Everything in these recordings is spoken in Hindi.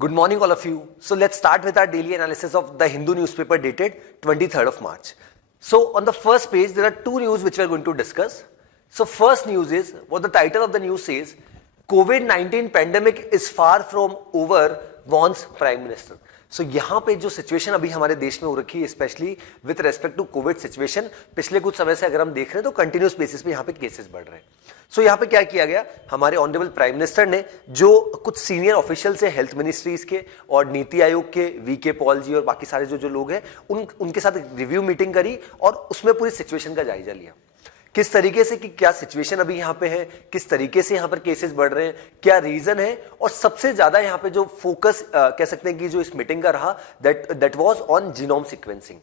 Good morning, all of you. So let's start with our daily analysis of the Hindu newspaper dated 23rd of March. So on the first page, there are two news which we are going to discuss. So first news is, what the title of the news says, COVID-19 pandemic is far from over, warns Prime Minister. सो यहाँ पे जो सिचुएशन अभी हमारे देश में हो रखी है, specially with respect to Covid situation, पिछले कुछ समय से अगर हम देख रहे हैं तो कंटिन्यूस बेसिस पे यहाँ पे केसेस बढ़ रहे हैं. सो यहाँ पे क्या किया गया, हमारे ऑनरेबल प्राइम मिनिस्टर ने जो कुछ सीनियर ऑफिशियल्स हैं हेल्थ मिनिस्ट्रीज के और नीति आयोग के, वीके पॉल जी और बाकी सारे जो लोग हैं उनके साथ रिव्यू मीटिंग करी और उसमें पूरी सिचुएशन का जायजा लिया. किस तरीके से कि क्या सिचुएशन अभी यहाँ पे है, किस तरीके से यहाँ पर केसेस बढ़ रहे हैं, क्या रीजन है, और सबसे ज्यादा यहाँ पे जो फोकस कह सकते हैं कि जो इस मीटिंग का रहा that was on genome sequencing.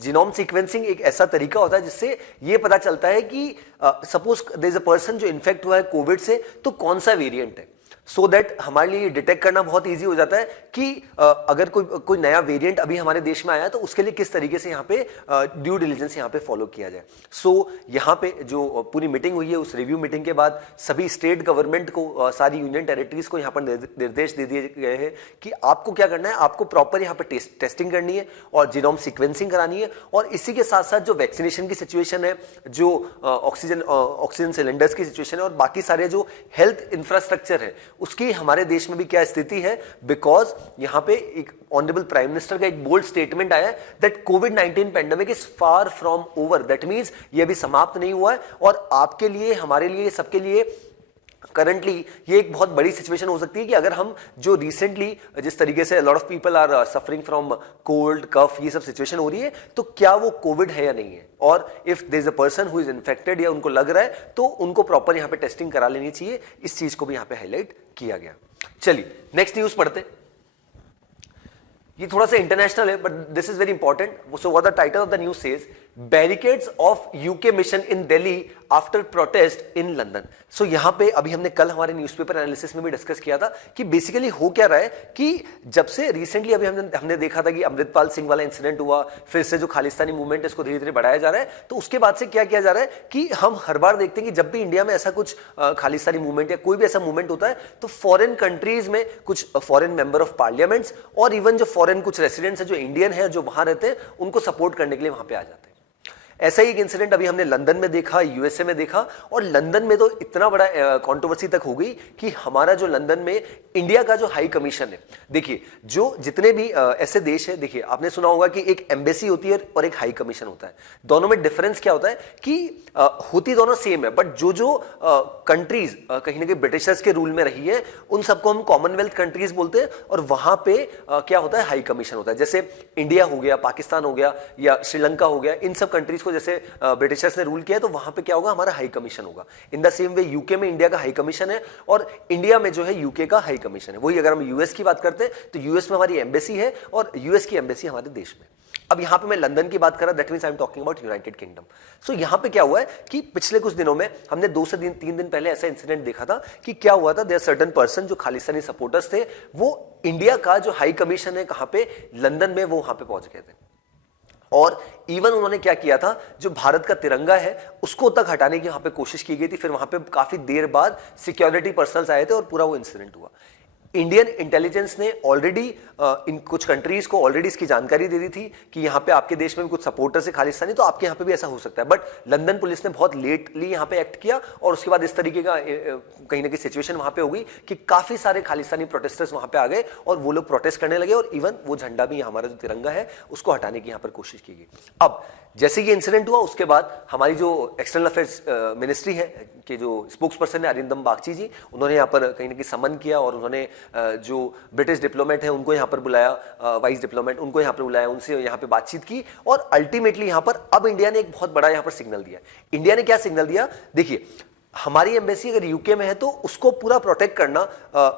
Genome sequencing एक ऐसा तरीका होता है जिससे ये पता चलता है कि suppose there is a person जो इन्फेक्ट हुआ है कोविड से, तो कौन सा वेरिएंट है, सो दैट हमारे लिए डिटेक्ट करना बहुत इजी हो जाता है कि अगर कोई नया वेरिएंट अभी हमारे देश में आया है तो उसके लिए किस तरीके से यहाँ पे ड्यू डिलिजेंस यहाँ पे फॉलो किया जाए. सो यहाँ पे जो पूरी मीटिंग हुई है, उस रिव्यू मीटिंग के बाद सभी स्टेट गवर्नमेंट को, सारी यूनियन टेरिटरीज को यहाँ पर निर्देश दे दिए गए हैं कि आपको क्या करना है, आपको प्रॉपर यहाँ पे टेस्टिंग करनी है और जीनोम सीक्वेंसिंग करानी है. और इसी के साथ साथ जो वैक्सीनेशन की सिचुएशन है, जो ऑक्सीजन सिलेंडर्स की सिचुएशन है और बाकी सारे जो हेल्थ इंफ्रास्ट्रक्चर है उसकी हमारे देश में भी क्या स्थिति है, बिकॉज यहां पे एक ऑनरेबल प्राइम मिनिस्टर का एक बोल्ड स्टेटमेंट आया that covid pandemic is far from over. That means ये अभी समाप्त नहीं हुआ है और आपके लिए, हमारे लिए, सबके लिए करंटली ये एक बहुत बड़ी सिचुएशन हो सकती है कि अगर हम जो रिसेंटली जिस तरीके से lot of people are suffering from cold cough, ये सब सिचुएशन हो रही है, तो क्या वो कोविड है या नहीं है, और if there is a person who is infected या उनको लग रहा है तो उनको प्रॉपर यहाँ पे टेस्टिंग करा लेनी चाहिए. इस चीज को भी यहाँ पे हाईलाइट किया गया. चलिए नेक्स्ट न्यूज पढ़ते. ये थोड़ा सा इंटरनेशनल है but this is very important. So what the title of the news says, barricades of UK mission in Delhi after protest in London. So यहां पे अभी हमने कल हमारे न्यूज़पेपर एनालिसिस में भी डिस्कस किया था कि बेसिकली हो क्या रहा है कि जब से रिसेंटली अभी हमने देखा था कि अमृतपाल सिंह वाला इंसिडेंट हुआ, फिर से जो खालिस्तानी मूवमेंट इसको धीरे धीरे बढ़ाया जा रहा है, तो उसके बाद से क्या किया जा रहा है कि हम हर बार देखते हैं कि जब भी इंडिया में ऐसा कुछ खालिस्तानी मूवमेंट या कोई भी ऐसा मूवमेंट होता है तो फॉरेन कंट्रीज में कुछ फॉरेन मेंबर ऑफ पार्लियामेंट्स और इवन जो फॉरेन कुछ रेसिडेंट्स है जो इंडियन है जो वहां रहते हैं उनको सपोर्ट करने के लिए वहां पे आ जाते हैं. ऐसा ही एक इंसिडेंट अभी हमने लंदन में देखा, यूएसए में देखा, और लंदन में तो इतना बड़ा कंट्रोवर्सी तक हो गई कि हमारा जो लंदन में इंडिया का जो हाई कमीशन है, देखिए जो जितने भी ऐसे देश है, देखिए आपने सुना होगा कि एक एम्बेसी होती है और एक हाई कमीशन होता है. दोनों में डिफरेंस क्या होता है कि होती दोनों सेम है, बट जो कंट्रीज कहीं ना कहीं ब्रिटिशर्स के रूल में रही है उन सबको हम कॉमनवेल्थ कंट्रीज बोलते हैं, और वहां पे क्या होता है, हाई कमीशन होता है. जैसे इंडिया हो गया, पाकिस्तान हो गया या श्रीलंका हो गया, इन सब कंट्रीज जैसे ब्रिटिशर्स ने रूल किया तो वहां पे क्या होगा, हमारा हाई कमीशन होगा. इन द सेम वे यूके में इंडिया का हाई कमीशन है और इंडिया में जो है यूके का हाई कमीशन है. वही अगर हम यूएस की बात करते हैं तो यूएस में हमारी एम्बेसी है और यूएस की एम्बेसी हमारे देश में. अब यहां पे मैं लंदन की बात कर रहा, that means I am talking about United Kingdom. So यहां पे क्या हुआ है कि पिछले कुछ दिनों में हमने 2 से 3 दिन पहले ऐसा इंसिडेंट देखा था कि क्या हुआ था, देयर सर्टेन पर्सन जो खालिस्तानी सपोर्टर्स थे वो इंडिया का जो हाई कमीशन है कहां पे, लंदन में, वो वहां पे पहुंच गए थे. और इवन उन्होंने क्या किया था, जो भारत का तिरंगा है उसको तक हटाने की वहां पे कोशिश की गई थी. फिर वहां पे काफी देर बाद सिक्योरिटी पर्सनल्स आए थे और पूरा वो इंसिडेंट हुआ. इंडियन इंटेलिजेंस ने ऑलरेडी इन कुछ कंट्रीज को ऑलरेडी इसकी जानकारी दे दी थी कि यहाँ पे आपके देश में भी कुछ सपोर्टर्स है खालिस्तानी, तो आपके यहाँ पे भी ऐसा हो सकता है. बट लंदन पुलिस ने बहुत लेटली यहाँ पे एक्ट किया और उसके बाद इस तरीके का कहीं ना कहीं सिचुएशन वहां पे हो गई कि काफी सारे खालिस्तानी प्रोटेस्टर्स वहां पे आ गए और वो लोग प्रोटेस्ट करने लगे और इवन वो झंडा भी हमारा जो तिरंगा है उसको हटाने की यहाँ पर कोशिश की गई. अब जैसे ये इंसिडेंट हुआ उसके बाद हमारी जो एक्सटर्नल अफेयर्स मिनिस्ट्री है कि जो स्पोक्स पर्सन है अरिंदम बागची जी, उन्होंने यहाँ पर कहीं ना कहीं समन किया और उन्होंने जो ब्रिटिश डिप्लोमेट है उनको यहाँ पर बुलाया, वाइस डिप्लोमेट उनको यहाँ पर बुलाया, उनसे यहाँ पे बातचीत की और अल्टीमेटली यहाँ पर अब इंडिया ने एक बहुत बड़ा यहाँ पर सिग्नल दिया. इंडिया ने क्या सिग्नल दिया, देखिए हमारी एम्बेसी अगर यूके में है तो उसको पूरा प्रोटेक्ट करना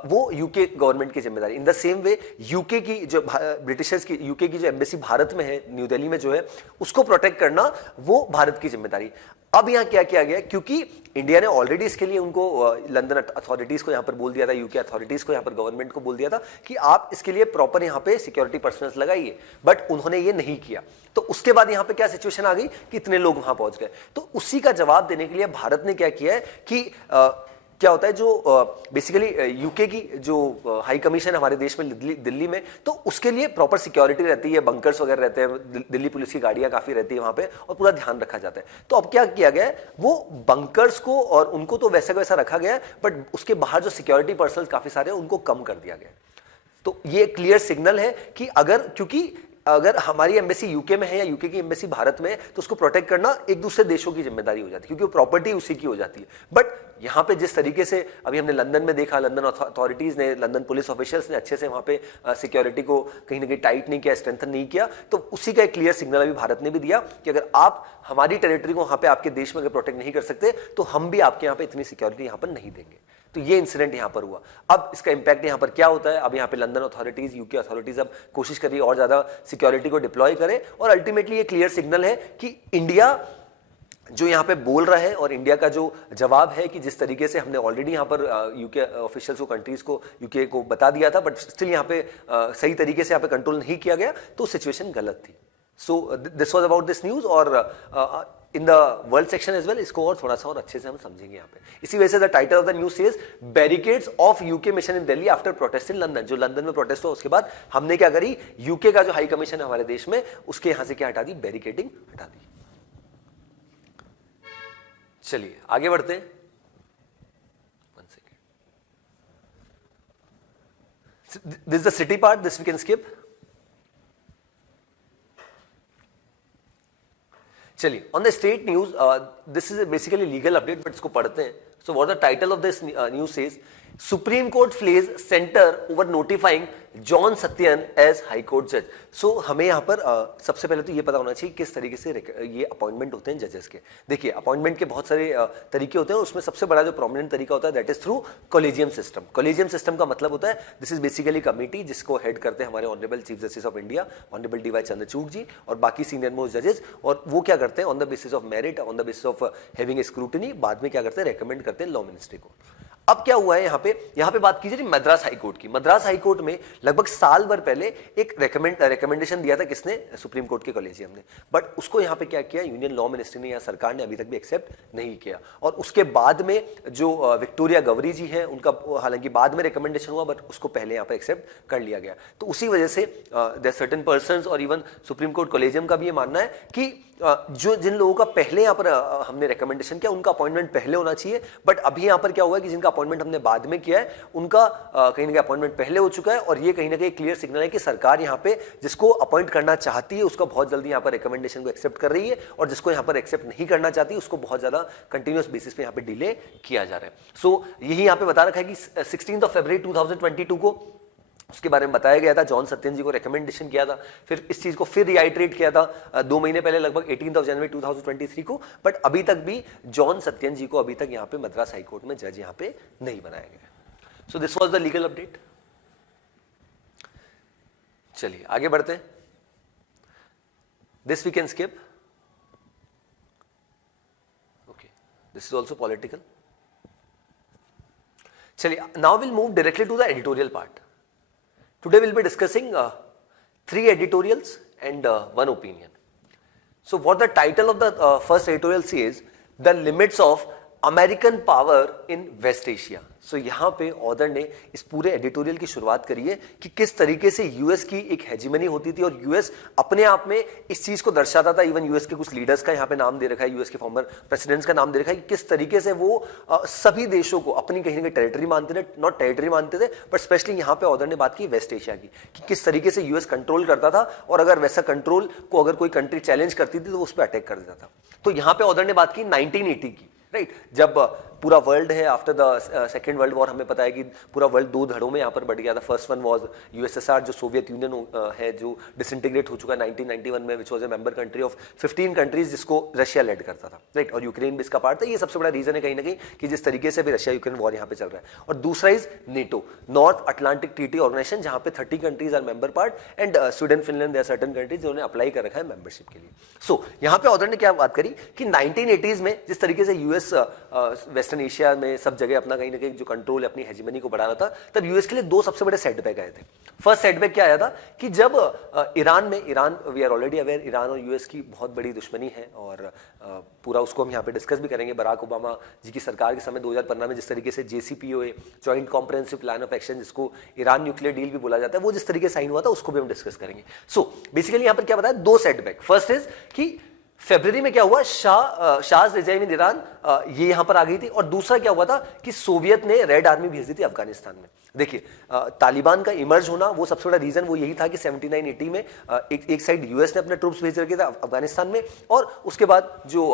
वो यूके गवर्नमेंट की जिम्मेदारी. इन द सेम वे यूके की जो ब्रिटिशर्स की यूके की जो एम्बेसी भारत में है, न्यू दिल्ली में जो है, उसको प्रोटेक्ट करना वो भारत की जिम्मेदारी. अब यहां क्या किया गया, क्योंकि इंडिया ने ऑलरेडी इसके लिए उनको लंदन अथॉरिटीज को यहां पर बोल दिया था, यूके अथॉरिटीज को यहां पर गवर्नमेंट को बोल दिया था कि आप इसके लिए प्रॉपर यहां पे सिक्योरिटी पर्सनल्स लगाइए, बट उन्होंने ये नहीं किया. तो उसके बाद यहां पे क्या सिचुएशन आ गई कि इतने लोग वहां पहुंच गए. तो उसी का जवाब देने के लिए भारत ने क्या किया है कि क्या होता है, जो बेसिकली यूके की जो हाई कमीशन हमारे देश में दिल्ली में, तो उसके लिए प्रॉपर सिक्योरिटी रहती है, बंकर्स वगैरह रहते हैं, दिल्ली पुलिस की गाड़ियां काफी रहती है वहां पे, और पूरा ध्यान रखा जाता है। तो अब क्या किया गया है, वो बंकर्स को और उनको तो वैसा का वैसा रखा गया है, बट उसके बाहर जो सिक्योरिटी पर्सन काफी सारे हैं उनको कम कर दिया गया है। तो ये क्लियर सिग्नल है कि क्योंकि अगर हमारी एम्बेसी यूके में है या यूके की एम्बेसी भारत में है, तो उसको प्रोटेक्ट करना एक दूसरे देशों की जिम्मेदारी हो जाती है, क्योंकि वो प्रॉपर्टी उसी की हो जाती है। बट यहाँ पे जिस तरीके से अभी हमने लंदन में देखा, लंदन अथॉरिटीज ने, लंदन पुलिस ऑफिशियल्स ने अच्छे से वहां पे सिक्योरिटी को कहीं ना कहीं टाइट नहीं किया, स्ट्रेंथन नहीं किया, तो उसी का एक क्लियर सिग्नल अभी भारत ने भी दिया कि अगर आप हमारी टेरिटरी को वहां पे आपके देश में अगर प्रोटेक्ट नहीं कर सकते, तो हम भी आपके यहाँ पे इतनी सिक्योरिटी यहाँ पर नहीं देंगे। तो ये इंसिडेंट यहां पर हुआ। अब इसका इंपैक्ट यहां पर क्या होता है, अब यहां पे लंदन अथॉरिटीज, यूके अथॉरिटीज अब कोशिश कर रही है और ज्यादा सिक्योरिटी को डिप्लॉय करे, और अल्टीमेटली ये क्लियर सिग्नल है कि इंडिया जो यहां पे बोल रहा है और इंडिया का जो जवाब है कि जिस तरीके से हमने ऑलरेडी यहां पर यूके ऑफिशियल्स को, कंट्रीज को, यूके को बता दिया था, बट स्टिल यहां पे सही तरीके से यहां पे कंट्रोल नहीं किया गया, तो सिचुएशन गलत थी। So this was about this news, और in the world section as well इसको और थोड़ा सा और अच्छे से हम समझेंगे यहाँ पे। इसी वजह से the title of the news says barricades of UK mission in Delhi after protest in London. जो लंदन में प्रोटेस्ट हुआ उसके बाद हमने क्या करी, यूके का जो हाई कमीशन है हमारे देश में, उसके यहां से क्या हटा दी, बैरिकेडिंग हटा दी। चलिए आगे बढ़ते हैं। This the city part, this we can skip. चलिए, on the state news, this is basically legal update, but इसको पढ़ते हैं। So what the title of this news says, Supreme Court flags centre over notifying John Satyan as High Court जज। सो हमें यहाँ पर सबसे पहले तो ये पता होना चाहिए किस तरीके से ये अपॉइंटमेंट होते हैं जजेस के। देखिए, अपॉइंटमेंट के बहुत सारे तरीके होते हैं, उसमें सबसे बड़ा जो प्रोमिनेंट तरीका होता है that is through collegium system. Collegium system का मतलब होता है, दिस इज बेसिकली कमेटी जिसको हेड करते हैं हमारे honourable chief justice of India, honourable D Y Chandrachud ji, और बाकी सीनियर मोस्ट जजेस, और वो क्या करते हैं, on the basis of merit, on the basis of having scrutiny, बाद में क्या करते हैं, रेकमेंड करते हैं लॉ मिनिस्ट्री को। अब क्या हुआ है यहाँ पे बात कीजिए मद्रास हाई कोर्ट की। मद्रास हाई कोर्ट में लगभग साल भर पहले एक रेकमेंडेशन दिया था, किसने, सुप्रीम कोर्ट के कॉलेजियम ने, बट उसको यहाँ पे क्या किया, यूनियन लॉ मिनिस्ट्री ने या सरकार ने अभी तक भी एक्सेप्ट नहीं किया। और उसके बाद में जो विक्टोरिया गवरी जी हैं, उनका हालांकि बाद में रिकमेंडेशन हुआ, बट उसको पहले यहाँ पे एक्सेप्ट कर लिया गया। तो उसी वजह से देयर सर्टेन पर्संस और इवन सुप्रीम कोर्ट कॉलेजियम का भी ये मानना है कि जो जिन लोगों का पहले यहाँ पर हमने रिकमेंडेशन किया उनका अपॉइंटमेंट पहले होना चाहिए, बट अभी यहाँ पर क्या हुआ है कि जिनका अपॉइंटमेंट हमने बाद में किया है उनका कहीं ना कहीं अपॉइंटमेंट पहले हो चुका है, और ये कहीं ना कहीं क्लियर सिग्नल है कि सरकार यहाँ पे जिसको अपॉइंट करना चाहती है उसका बहुत जल्दी यहाँ पर रिकमेंडेशन को एक्सेप्ट कर रही है, और जिसको यहाँ पर एक्सेप्ट नहीं करना चाहती उसको बहुत ज्यादा कंटिन्यूस बेसिस पे यहाँ पे डिले किया जा रहा है। सो यही यहाँ पे बता रखा है कि 16 फरवरी 2022 को उसके बारे में बताया गया था, जॉन सत्यन जी को रिकमेंडेशन किया था, फिर इस चीज को फिर रिआइटरेट किया था 2 महीने पहले, लगभग 18 जनवरी 2023 को, बट अभी तक भी जॉन सत्यन जी को अभी तक यहाँ पे मद्रास हाई कोर्ट में जज यहाँ पे नहीं बनाया गया। So this was the legal update. चलिए आगे बढ़ते हैं। This we can skip. Okay, this is also political. चलिए, now will move directly to the editorial part. Today we'll be discussing 3 editorials and 1 opinion. So what the title of the first editorial says, the limits of American power in West Asia. So यहाँ पे ऑथर ने इस पूरे एडिटोरियल की शुरुआत करी है कि किस तरीके से यूएस की एक हेजिमनी होती थी, और यूएस अपने आप में इस चीज को दर्शाता था। इवन यूएस के कुछ लीडर्स का यहाँ पे नाम दे रखा है, यूएस के फॉर्मर प्रेसिडेंट्स का नाम दे रखा है कि किस तरीके से वो सभी देशों को अपनी कहीं ना कहीं टेरिटरी मानते थे, नॉट टेरिटरी मानते थे, बट स्पेशली यहाँ पे ऑथर ने बात की वेस्ट एशिया की, कि किस तरीके से यूएस कंट्रोल करता था, और अगर वैसा कंट्रोल को अगर कोई कंट्री चैलेंज करती थी तो उस पर अटैक कर देता था। तो यहाँ पे ऑथर ने बात की 1980 की, राइट, जब पूरा वर्ल्ड है after the second world war, हमें पता है कि पूरा वर्ल्ड 2 धड़ों में यहाँ पर बढ़ गया था। फर्स्ट वन वाज यूएसएसआर, जो सोवियत यूनियन है, जो डिसइंटीग्रेट हो चुका है 1991 में, which was a member country of 15 countries, जिसको रशिया लेड करता था, राइट, और यूक्रेन भी इसका पार्ट था। ये सबसे बड़ा रीजन है कहीं ना कहीं कि जिस तरीके से भी रशिया यूक्रेन वॉर यहाँ पे चल रहा है। और दूसरा इज NATO, North Atlantic Treaty Organization, जहाँ पे 30 countries are member part, and Sweden, Finland, there certain countries जिन्होंने अप्लाई कर रखा है मेंबरशिप के लिए। सो यहाँ पे ऑथर ने क्या बात करी कि 1980s में जिस तरीके से यूएस वेस्ट वेस्टर्न एशिया में सब जगह अपना कहीं ना कहीं जो कंट्रोल अपनी हेजिमनी को बढ़ा रहा था, तब यूएस के लिए दो सबसे बड़े सेटबैक आए थे। फर्स्ट सेटबैक क्या आया था कि जब Iran we are already aware, Iran और यूएस की बहुत बड़ी दुश्मनी है और पूरा उसको हम यहाँ पे डिस्कस भी करेंगे। बराक ओबामा जी की सरकार के समय 2015 में जिस तरीके से JCPOA, joint comprehensive plan of action, जिसको ईरान न्यूक्लियर डील भी बोला जाता है, वो जिस तरीके से साइन हुआ था उसको भी हम डिस्कस करेंगे। सो बेसिकली यहाँ पर क्या बताया, दो सेटबैक। फर्स्ट इज कि फरवरी में क्या हुआ, शाह रिजाइम इन ईरान ये यहां पर आ गई थी, और दूसरा क्या हुआ था कि सोवियत ने रेड आर्मी भेज दी थी अफगानिस्तान में। देखिए तालिबान का इमर्ज होना, वो सबसे बड़ा रीजन वो यही था कि 79-80 में एक साइड यूएस ने अपने ट्रूप्स भेज रखे थे अफगानिस्तान में, और उसके बाद जो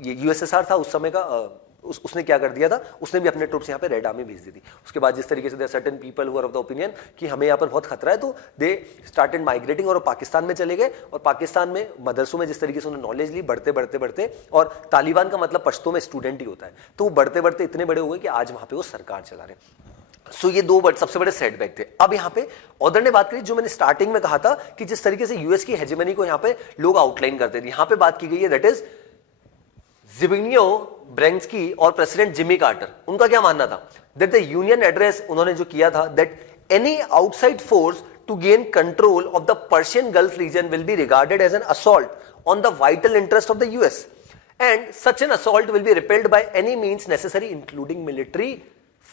ये यूएसएसआर था उस समय का, उसने क्या कर दिया था, उसने भी अपने ट्रूप्स यहाँ पे रेड आर्मी भेज दी थी। उसके बाद जिस तरीके से there certain people who are of the opinion कि हमें यहाँ पर बहुत खतरा है, तो दे स्टार्टेड माइग्रेटिंग और पाकिस्तान में चले गए, और पाकिस्तान में मदरसों में जिस तरीके से उन्होंने नॉलेज ली, बढ़ते बढ़ते बढ़ते, और तालिबान का मतलब पश्तो में स्टूडेंट ही होता है, तो वो बढ़ते बढ़ते इतने बड़े हो गए कि आज वहाँ पे वो सरकार चला रहे। सो ये दो सबसे बड़े सेटबैक थे। अब यहाँ पे ऑदर ने बात करी, जो मैंने स्टार्टिंग में कहा था कि जिस तरीके से यूएस की हेजेमनी को यहाँ पे लोग आउटलाइन करते थे, यहाँ पे बात की गई है, दैट इज ज़िबिग्नेव ब्रेंस्की और प्रेसिडेंट जिमी कार्टर, उनका क्या मानना था, दैट द यूनियन एड्रेस उन्होंने जो किया था, that any outside force to gain control of the Persian Gulf region will be regarded as an assault on the vital interest of the US, and such an assault will be repelled by any means necessary including military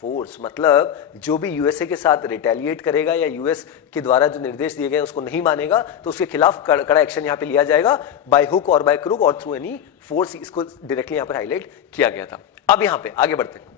force. मतलब जो भी यूएसए के साथ रिटेलिएट करेगा या यूएस के द्वारा जो निर्देश दिए गए उसको नहीं मानेगा, तो उसके खिलाफ कड़ा एक्शन यहां पे लिया जाएगा, बाय हुक और बाय क्रूक और थ्रू एनी फोर्स। इसको डायरेक्टली यहां पर हाईलाइट किया गया था। अब यहां पे आगे बढ़ते हैं।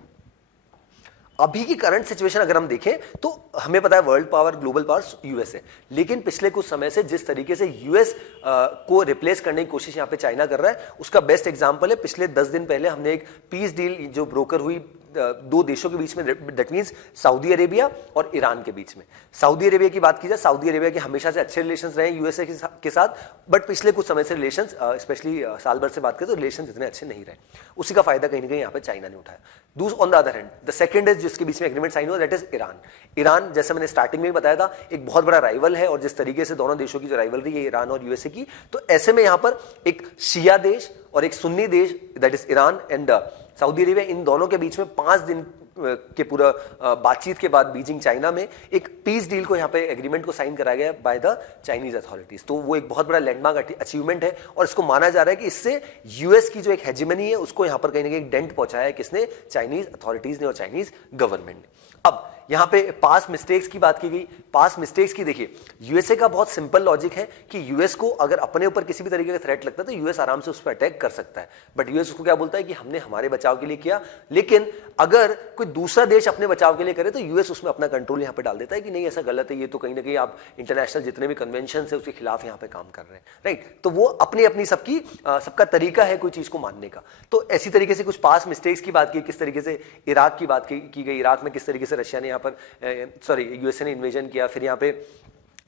अभी की करंट सिचुएशन अगर हम देखें तो हमें पता है world power, global power US है, लेकिन पिछले कुछ समय से जिस तरीके से यूएस को रिप्लेस करने की कोशिश यहां पे चाइना कर रहा है, उसका बेस्ट एग्जांपल है पिछले 10 दिन पहले हमने एक पीस डील जो ब्रोकर हुई दो देशों के बीच में, दैट मींस सऊदी अरेबिया और ईरान के बीच में। सऊदी अरेबिया की बात की जाए, सऊदी अरेबिया के हमेशा से अच्छे रिलेशंस रहे यूएसए के साथ, बट पिछले कुछ समय से रिलेशंस, स्पेशली साल भर से बात करें तो रिलेशंस इतने अच्छे नहीं रहे। उसी का फायदा कहीं ना कहीं यहाँ पे चाइना ने उठाया। On the other hand the second is जिसके बीच में एग्रीमेंट साइन हुआ, दैट इज ईरान। ईरान जैसे मैंने स्टार्टिंग में भी बताया था एक बहुत बड़ा राइवल है, और जिस तरीके से दोनों देशों की जो राइवलरी है ईरान और यूएसए की, तो ऐसे में यहाँ पर एक शिया देश और एक सुन्नी देश, that is Iran and Saudi Arabia, इन दोनों के बीच में 5 दिन के पूरा बातचीत के बाद बीजिंग चाइना में एक पीस डील को यहाँ पे एग्रीमेंट को साइन कराया गया बाय द चाइनीज अथॉरिटीज। तो वो एक बहुत बड़ा लैंडमार्क अचीवमेंट है, और इसको माना जा रहा है कि इससे यूएस की जो एक हेजेमनी है उसको यहाँ पर कहीं ना कहीं डेंट पहुंचाया है किसने, चाइनीज अथॉरिटीज ने और चाइनीज गवर्नमेंट ने। अब यहाँ पे पास मिस्टेक्स की बात की गई। पास मिस्टेक्स की देखिए, यूएसए का बहुत सिंपल लॉजिक है कि यूएस को अगर अपने ऊपर किसी भी तरीके का थ्रेट लगता है तो यूएस आराम से उस पर अटैक कर सकता है, बट यूएस उसको क्या बोलता है कि हमने हमारे बचाव के लिए किया, लेकिन अगर कोई दूसरा देश अपने बचाव के लिए करे तो यूएस उसमें अपना कंट्रोल यहाँ पे डाल देता है कि नहीं ऐसा गलत है, ये तो कहीं ना कहीं आप इंटरनेशनल जितने भी कन्वेंशन है उसके खिलाफ यहाँ पे काम कर रहे हैं, राइट। तो वो अपनी अपनी सबका तरीका है कोई चीज को मानने का। तो ऐसी तरीके से कुछ पास मिस्टेक्स की बात की, किस तरीके से इराक की बात की गई, इराक में किस तरीके से रशिया ने यहाँ पर यूएसए ने इन्वेजन किया, फिर यहाँ पे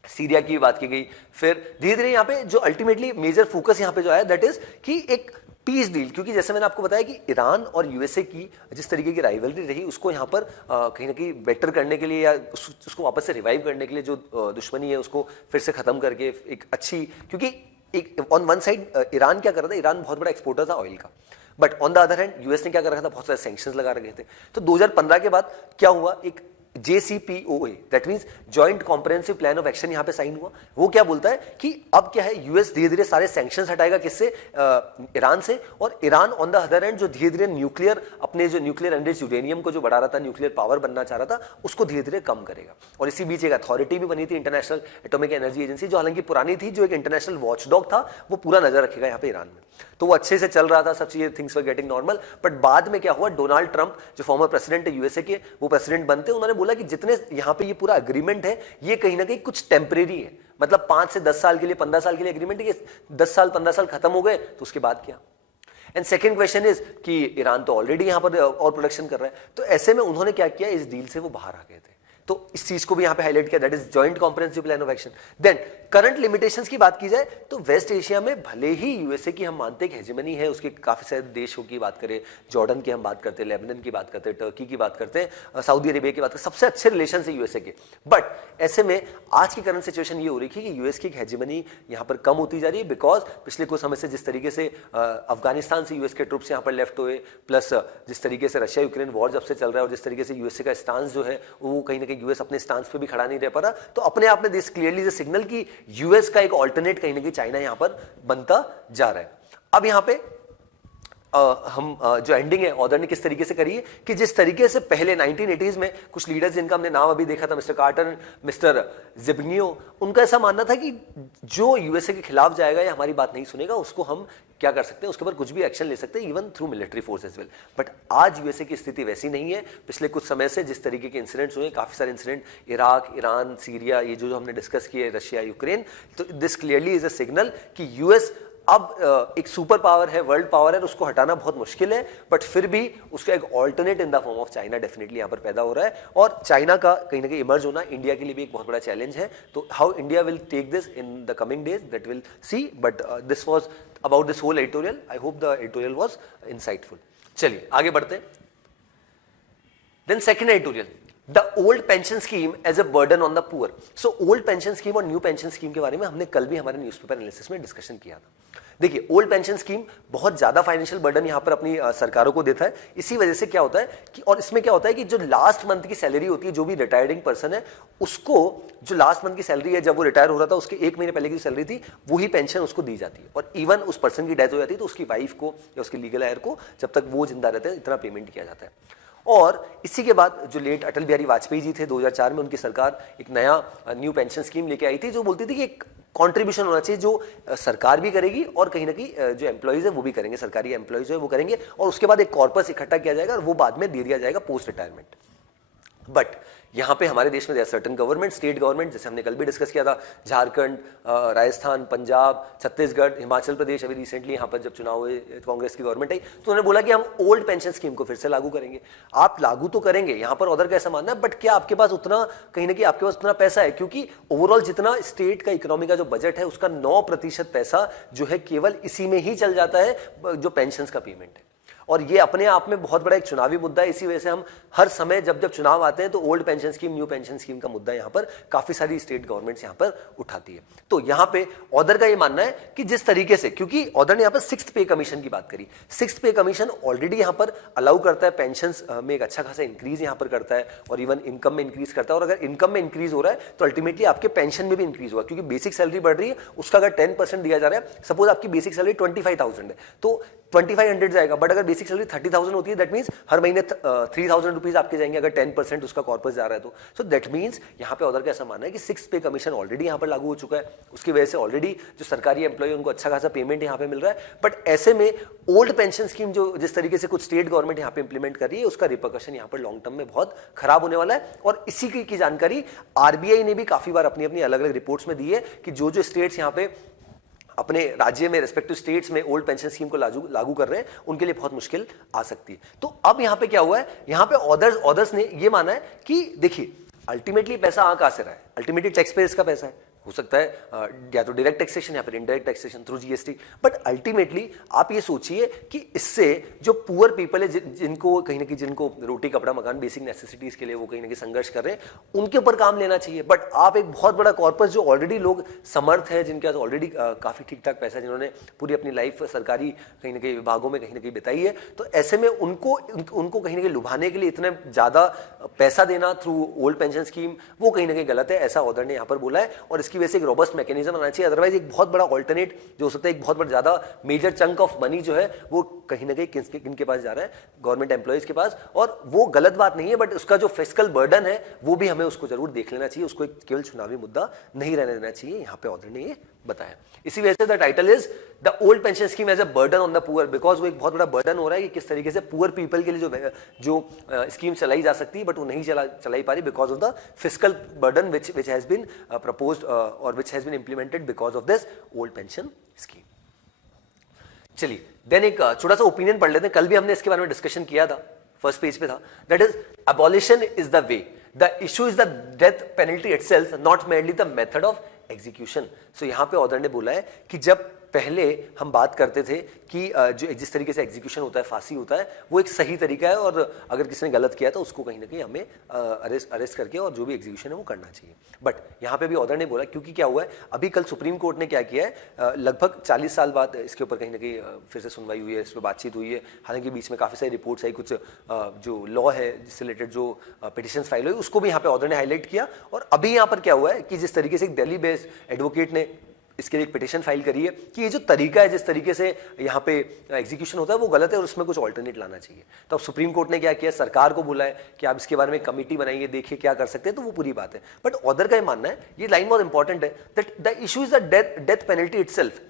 सीरिया की बात की गई, फिर धीरे धीरे यहाँ पे जो अल्टीमेटली मेजर फोकस यहाँ पे जो आया दैट इज कि एक पीस डील, क्योंकि जैसे मैंने आपको बताया कि ईरान और यूएसए की जिस तरीके की राइवलरी रही उसको यहाँ पर कहीं ना कहीं बेटर करने के लिए या उसको वापस से रिवाइव करने के लिए जो दुश्मनी है उसको फिर से खत्म करके एक अच्छी, क्योंकि एक ऑन वन साइड ईरान क्या कर रहा था, ईरान बहुत बड़ा एक्सपोर्टर था ऑयल का, but on the other hand US ने क्या कर रखा था, बहुत सारे सैंक्शंस लगा रखे थे। तो 2015 के बाद क्या हुआ, एक JCPOA that means joint comprehensive plan of action यहां पे साइन हुआ। वो क्या बोलता है कि अब क्या है, यूएस धीरे धीरे सारे सैंक्शंस हटाएगा किससे, ईरान से, और Iran on the other and जो धीरे धीरे न्यूक्लियर अपने जो न्यूक्लियर एनरिच्ड यूरेनियम को जो बढ़ा रहा था, न्यूक्लियर पावर बनना चाह रहा था, उसको धीरे धीरे कम करेगा। और इसी बीच एक अथॉरिटी भी बनी थी, इंटरनेशनल एटॉमिक एनर्जी एजेंसी, जो हालांकि पुरानी थी, जो एक इंटरनेशनल वॉचडॉग था, वो पूरा नजर रखेगा यहाँ पे ईरान में। तो वो अच्छे से चल रहा था, सब चीजें, things were getting normal. But बाद में क्या हुआ, डोनाल्ड ट्रंप जो फॉर्मर प्रेसिडेंट है यूएसए के, वो प्रेसिडेंट बनते, उन्होंने बोला कि जितने यहाँ पे ये पूरा अग्रीमेंट है ये कहीं ना कहीं कुछ टेम्परेरी है, मतलब 5 से 10 साल के लिए, 15 साल के लिए अग्रीमेंट है, 10 साल 15 साल खत्म हो गए तो उसके बाद क्या। एंड सेकंड क्वेश्चन इज कि ईरान तो ऑलरेडी यहाँ पर और प्रोडक्शन कर रहा है, तो ऐसे में उन्होंने क्या किया, इस डील से वो बाहर आ गए थे। तो इस चीज को भी यहां पे हाईलाइट किया, that is joint comprehensive plan of action. Then current limitations की बात की जाए तो वेस्ट एशिया में भले ही यूएसए की हम मानते हैं हेजेमनी है, उसके काफी सारे देशों की बात करें, जॉर्डन की हम बात करते हैं, लेबनान की बात करते हैं, टर्की की बात करते हैं, सऊदी अरेबिया की बात करते हैं, सबसे अच्छे रिलेशन है यूएसए के। बट ऐसे में आज की करंट सिचुएशन ये हो रही है कि यूएस की हेजेमनी यहां पर कम होती जा रही है, बिकॉज पिछले कुछ समय से जिस तरीके से अफगानिस्तान से यूएस के ट्रूप्स यहां पर लेफ्ट हुए, प्लस जिस तरीके से रशिया यूक्रेन वॉर जब से चल रहा है और जिस तरीके से यूएसए का स्टांस जो है वो कहीं ना कहीं यूएस अपने स्टांस पे भी खड़ा नहीं रह पा रहा, तो अपने आप में दिस क्लियरली द सिग्नल कि यूएस का एक ऑल्टरनेट कहीं ना कहीं चाइना यहां पर बनता जा रहा है। अब यहां पे हम जो एंडिंग है ऑर्डर ने किस तरीके से करी है कि जिस तरीके से पहले 1980s में कुछ लीडर्स जिनका हमने नाम अभी देखा था, मिस्टर कार्टर, मिस्टर जिबनियो, उनका ऐसा मानना था कि जो यूएसए के खिलाफ जाएगा या हमारी बात नहीं सुनेगा उसको हम क्या कर सकते हैं, उसके ऊपर कुछ भी एक्शन ले सकते हैं, even through military force as well. But आज यूएसए की स्थिति वैसी नहीं है। पिछले कुछ समय से जिस तरीके के इंसिडेंट्स हुए, काफी सारे इंसिडेंट इराक, ईरान, सीरिया, ये जो हमने डिस्कस किए, रशिया, यूक्रेन, तो this clearly is a signal कि यूएस अब एक सुपर पावर है, वर्ल्ड पावर है, उसको हटाना बहुत मुश्किल है, बट फिर भी उसका एक alternate in the form of China definitely यहां पर पैदा हो रहा है, और चाइना का कहीं ना कहीं इमर्ज होना इंडिया के लिए भी एक बहुत बड़ा चैलेंज है। तो how India will take this in the coming days, that will see, but this was about this whole editorial. I hope the editorial was insightful. चलिए आगे बढ़ते हैं। Then second editorial, the old pension scheme as a burden on the poor. So old pension scheme और न्यू पेंशन स्कीम के बारे में हमने कल भी हमारे न्यूज़पेपर एनालिसिस में डिस्कशन किया था। देखिए, ओल्ड पेंशन स्कीम बहुत ज्यादा फाइनेंशियल बर्डन यहां पर अपनी सरकारों को देता है। इसी वजह से क्या होता है कि, और इसमें क्या होता है कि जो लास्ट मंथ की सैलरी होती है, जो भी रिटायरिंग पर्सन है उसको जो लास्ट मंथ की सैलरी है, जब वो रिटायर हो रहा था उसके एक महीने पहले की सैलरी थी, वही पेंशन उसको दी जाती है। और इवन उस पर्सन की डेथ हो जाती है तो उसकी वाइफ को या उसके लीगल हायर को, जब तक वो जिंदा रहते हैं, इतना पेमेंट किया जाता है। और इसी के बाद जो लेट अटल बिहारी वाजपेयी जी थे, 2004 में उनकी सरकार एक नया न्यू पेंशन स्कीम लेके आई थी, जो बोलती थी कि एक कंट्रीब्यूशन होना चाहिए जो सरकार भी करेगी और कहीं ना कहीं जो एम्प्लॉइज है वो भी करेंगे, सरकारी एम्प्लॉइज है वो करेंगे, और उसके बाद एक कॉर्पस इकट्ठा किया जाएगा और वो बाद में दे दिया जाएगा पोस्ट रिटायरमेंट। बट यहां पे हमारे देश में सर्टेन गवर्नमेंट, स्टेट गवर्नमेंट, जैसे हमने कल भी डिस्कस किया था, झारखंड, राजस्थान, पंजाब, छत्तीसगढ़, हिमाचल प्रदेश, अभी रिसेंटली यहां पर जब चुनाव हुए कांग्रेस की गवर्नमेंट आई तो उन्होंने बोला कि हम ओल्ड पेंशन स्कीम को फिर से लागू करेंगे। आप लागू तो करेंगे, यहां पर ऑर्डर का ऐसा मानना है, बट क्या आपके पास उतना, कहीं ना कहीं आपके पास उतना पैसा है? क्योंकि ओवरऑल जितना स्टेट का इकोनॉमी का जो बजट है उसका 9% पैसा जो है केवल इसी में ही चल जाता है, जो पेंशन का पेमेंट है। और ये अपने आप में बहुत बड़ा एक चुनावी मुद्दा है। इसी वजह से हम हर समय जब जब चुनाव आते हैं तो old pension scheme, new pension scheme का मुद्दा यहां पर काफी सारी स्टेट गवर्नमेंट्स यहां पर उठाती है। तो यहां पे ऑर्डर का ये मानना है कि जिस तरीके से, क्योंकि ऑर्डर ने यहां पर 6th पे कमीशन की बात करी, 6th पे कमीशन ऑलरेडी यहां पर अलाउ करता है पेंशन में एक अच्छा खासा इंक्रीज यहां पर करता है, और इवन इनकम में इंक्रीज करता है। और अगर इनकम में इंक्रीज हो रहा है तो अल्टीमेटली आपके पेंशन में भी इंक्रीज होगा, क्योंकि बेसिक सैलरी बढ़ रही है, उसका अगर 10% दिया जा रहा है, सपोज आपकी बेसिक सैलरी 25,000 है तो 2500 जाएगा, बट अगर बेसिक सैलरी 30,000 होती है, दैट मींस हर महीने 3000 रुपीज आपके जाएंगे, अगर 10% उसका कॉर्पस जा रहा है तो। सो दैट मींस यहां पे ऑर्डर का ऐसा मानना है कि 6th पे कमीशन ऑलरेडी यहां पर लागू हो चुका है, उसकी वजह से ऑलरेडी जो सरकारी एम्प्लॉय उनको अच्छा खासा पेमेंट यहां पे मिल रहा है। बट ऐसे में ओल्ड पेंशन स्कीम जो जिस तरीके से कुछ स्टेट गवर्नमेंट यहां पे इंप्लीमेंट कर रही है, उसका रिपरकशन यहां पर लॉन्ग टर्म में बहुत खराब होने वाला है। और इसी की जानकारी आरबीआई ने भी काफी बार अपनी अपनी अलग अलग रिपोर्ट्स में दी है कि जो जो स्टेट्स यहां पे अपने राज्य में, रिस्पेक्टिव स्टेट्स में ओल्ड पेंशन स्कीम को लागू कर रहे हैं, उनके लिए बहुत मुश्किल आ सकती है। तो अब यहां पे क्या हुआ है, यहां पे ऑर्डर्स ने ये माना है कि देखिए अल्टीमेटली पैसा आ कहां से रहा है, अल्टीमेटली टैक्स पेयर्स का पैसा है, हो सकता है या तो डायरेक्ट टैक्सेशन या फिर indirect taxation through GST. But ultimately आप ये सोचिए कि इससे जो पुअर पीपल है, जिनको कहीं ना कहीं, जिनको रोटी कपड़ा मकान बेसिक नेसेसिटीज के लिए वो कहीं ना कहीं संघर्ष कर रहे हैं, उनके ऊपर काम लेना चाहिए। बट आप एक बहुत बड़ा कॉर्पस जो ऑलरेडी लोग समर्थ है, जिनके पास ऑलरेडी काफी ठीक ठाक पैसा, जिन्होंने पूरी अपनी लाइफ सरकारी कहीं ना कहीं विभागों में कहीं ना कहीं बिताई है, तो ऐसे में उनको कहीं ना कहीं लुभाने के लिए इतने ज्यादा पैसा देना थ्रू ओल्ड पेंशन स्कीम, वो कहीं ना कहीं गलत है, ऐसा ऑर्डर ने यहां पर बोला है। और इसकी वजह से एक रोबस्ट मैकेनिज्म आना चाहिए, अदरवाइज एक बहुत बड़ा ऑल्टरनेट जो हो सकता है, एक बहुत बड़ा ज्यादा मेजर चंक ऑफ मनी जो है वो कहीं ना कहीं किनके पास जा रहा है, गवर्नमेंट एम्प्लॉइज के पास। और वो गलत बात नहीं है, बट उसका जो फिस्कल बर्डन है वो भी हमें उसको जरूर देख लेना चाहिए, उसको एक केवल चुनावी मुद्दा नहीं रहने देना चाहिए, यहां पे ऑर्डर ने ये बताया। इसी वजह से the title is the old pension scheme as a burden on the poor, because वो एक बहुत बड़ा बर्डन हो रहा है कि किस तरीके से पुअर पीपल के लिए जो स्कीम चलाई जा सकती है, बट वो नहीं चलाई पा रही because of the fiscal burden which has been proposed और which has been implemented because of this old pension scheme. चलिए देन एक छोटा सा ओपिनियन पढ़ लेते हैं, कल भी हमने इसके बारे में डिस्कशन किया था, फर्स्ट पेज पे था, that is abolition is the way. The issue is the death penalty itself, not merely the method of execution. So यहाँ पे ऑथर ने बोला है कि जब पहले हम बात करते थे कि जो जिस तरीके से एग्जीक्यूशन होता है, फांसी होता है, वो एक सही तरीका है और अगर किसी ने गलत किया तो उसको कहीं ना कहीं हमें अरेस्ट करके और जो भी एग्जीक्यूशन है वो करना चाहिए. बट यहाँ पे भी ऑथर ने बोला क्योंकि क्या हुआ है, अभी कल सुप्रीम कोर्ट ने क्या किया है, लगभग 40 साल बाद इसके ऊपर कहीं ना कहीं फिर से सुनवाई हुई है, इस पर बातचीत हुई है. हालांकि बीच में काफ़ी सारी रिपोर्ट्स आई, कुछ जो लॉ है जिससे रिलेटेड जो पिटिशन फाइल हुई उसको भी यहाँ पे ऑथर ने हाईलाइट किया. और अभी यहाँ पर क्या हुआ है कि जिस तरीके से एक दिल्ली बेस्ड एडवोकेट ने इसके लिए एक पिटिशन फाइल करी है कि ये जो तरीका है, जिस तरीके से यहाँ पे एग्जीक्यूशन होता है वो गलत है और उसमें कुछ ऑल्टरनेट लाना चाहिए. तो अब सुप्रीम कोर्ट ने क्या किया, सरकार को बोला है कि आप इसके बारे में कमेटी बनाइए, देखिए क्या कर सकते हैं. तो वो पूरी बात है. बट ऑथर का ये मानना है, ये लाइन बहुत इंपॉर्टेंट है, that the issue is the death penalty itself,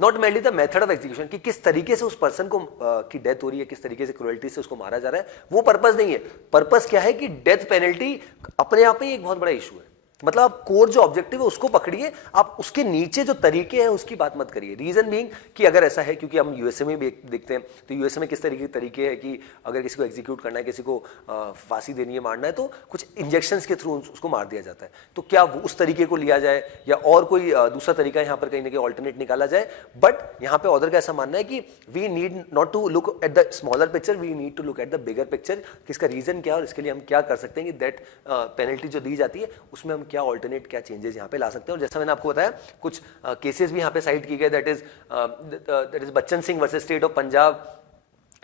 not mainly the method of execution, कि किस तरीके से उस पर्सन को की डेथ हो रही है, किस तरीके से क्रुएल्टी से उसको मारा जा रहा है, वो पर्पस नहीं है. पर्पस क्या है कि डेथ पेनल्टी अपने आप में एक बहुत बड़ा इशू है. मतलब आप कोर जो ऑब्जेक्टिव है उसको पकड़िए, आप उसके नीचे जो तरीके हैं उसकी बात मत करिए. रीजन बीइंग कि अगर ऐसा है, क्योंकि हम यूएसए में भी देखते हैं, तो यूएसए में किस तरीके के तरीके हैं कि अगर किसी को एग्जीक्यूट करना है, किसी को फांसी देनी है, मारना है, तो कुछ इंजेक्शंस के थ्रू उसको मार दिया जाता है. तो क्या वो उस तरीके को लिया जाए या और कोई दूसरा तरीका यहाँ पर कहीं ना कहीं ऑल्टरनेट निकाला जाए. बट यहाँ पे ऑथर का ऐसा मानना है कि we need not to look at the smaller picture, we need to look at the bigger picture. इसका रीजन क्या है और इसके लिए हम क्या कर सकते हैं कि दैट पेनल्टी जो दी जाती है उसमें हम क्या ऑल्टरनेट, क्या चेंजेस यहाँ पे ला सकते हैं. और जैसा मैंने आपको बताया कुछ केसेस भी यहाँ पे साइट की गए, that is Bachchan Singh versus state of Punjab,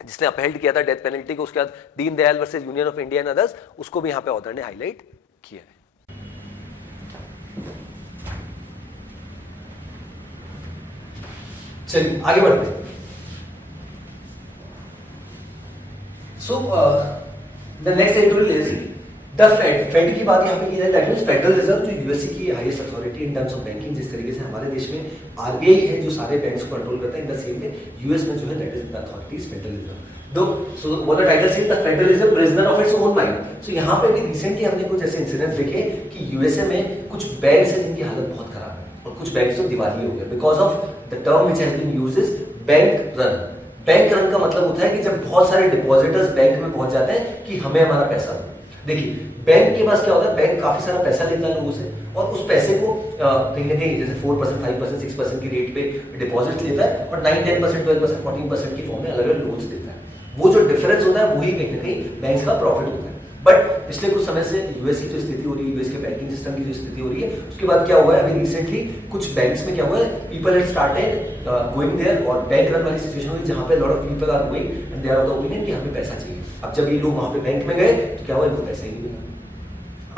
जिसने अपहेल्ड किया था डेथ पेनल्टी को. उसके बाद Deen Dayal versus union of India and others, उसको भी यहाँ पे ऑथर ने हाईलाइट किया है. चलिए आगे बढ़ते हैं. So the next editorial is the Fed की बात यहाँ पे की जाए, दैट मींस फेडरल रिजर्व, जो यूएसए की highest authority in terms of banking. जिस तरीके से हमारे देश में आरबीआई है जो सारे बैंक्स को कंट्रोल करता है, in the same way US में जो है that is the authority is Federal Reserve. Though so what the title says, the Federal Reserve prisoner of its own mind. So यहाँ पे भी रिसेंटली हमने कुछ ऐसे इंसिडेंट्स देखे कि यूएसए में कुछ बैंक्स हैं जिनकी हालत बहुत खराब है और कुछ बैंक्स तो दिवालिया हो गए because of the term which has been used is bank run. Bank run का मतलब होता है कि जब बहुत सारे डिपॉजिटर्स बैंक में पहुंच जाते हैं कि हमें हमारा पैसा दो. देखिए बैंक के पास क्या होता है, बैंक काफी सारा पैसा लेता है लोगों से और उस पैसे को कहीं ना कहीं जैसे 4%, 5%, 6% की रेट पे डिपॉजिट लेता है और 9, 10%, 12%, 14% की फॉर्म में अलग अलग लोन्स देता है. वो जो डिफरेंस होता है वही कहीं ना कहीं बैंक का प्रॉफिट होता है. बट पिछले कुछ समय से यूएस की जो स्थिति हो रही है, यूएस के बैंकिंग सिस्टम की जो स्थिति हो रही है, उसके बाद क्या हुआ है, अभी रिसेंटली कुछ बैंक्स में क्या हुआ है, people had started going there और बैंक रन वाली सिचुएशन हुई जहां पे lot of people are going and they are of the opinion कि हमें पैसा चाहिए. अब जब ये लोग वहां पे बैंक में गए तो क्या हुआ, इनको पैसा ही नहीं मिला.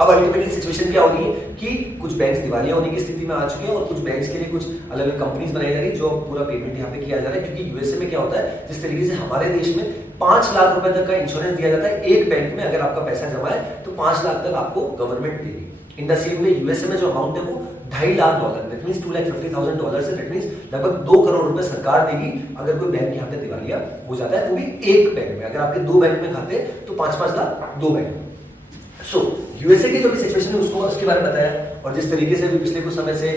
अब अल्टीमेटली सिचुएशन क्या हो रही है कि कुछ बैंक्स दिवालिया होने की स्थिति में आ चुके हैं और कुछ बैंक्स के लिए कुछ अलग अलग कंपनीज बनाई जा रही है जो पूरा पेमेंट यहाँ पे किया जा रहा है. क्योंकि यूएसए में क्या होता है, जिस तरीके से हमारे देश में 5 लाख रुपए तक का इंश्योरेंस दिया जाता है एक बैंक में, अगर आपका पैसा जमा है तो 5 लाख तक आपको गवर्नमेंट देगी. इन द सेम वे यूएसए में जो अमाउंट है वो $2.5 लाख, दैट मींस $250,000 से, दैट मींस लगभग 2 करोड़ रुपए सरकार देगी अगर कोई बैंक यहाँ पे दिवालिया हो जाता है, वो भी एक बैंक में. अगर आपके 2 बैंक में खाते तो 5-5 लाख 2 बैंक. सो यूएसए की जो भी सिचुएशन है उसको उसके बारे में बताया. और जिस तरीके से भी पिछले कुछ समय से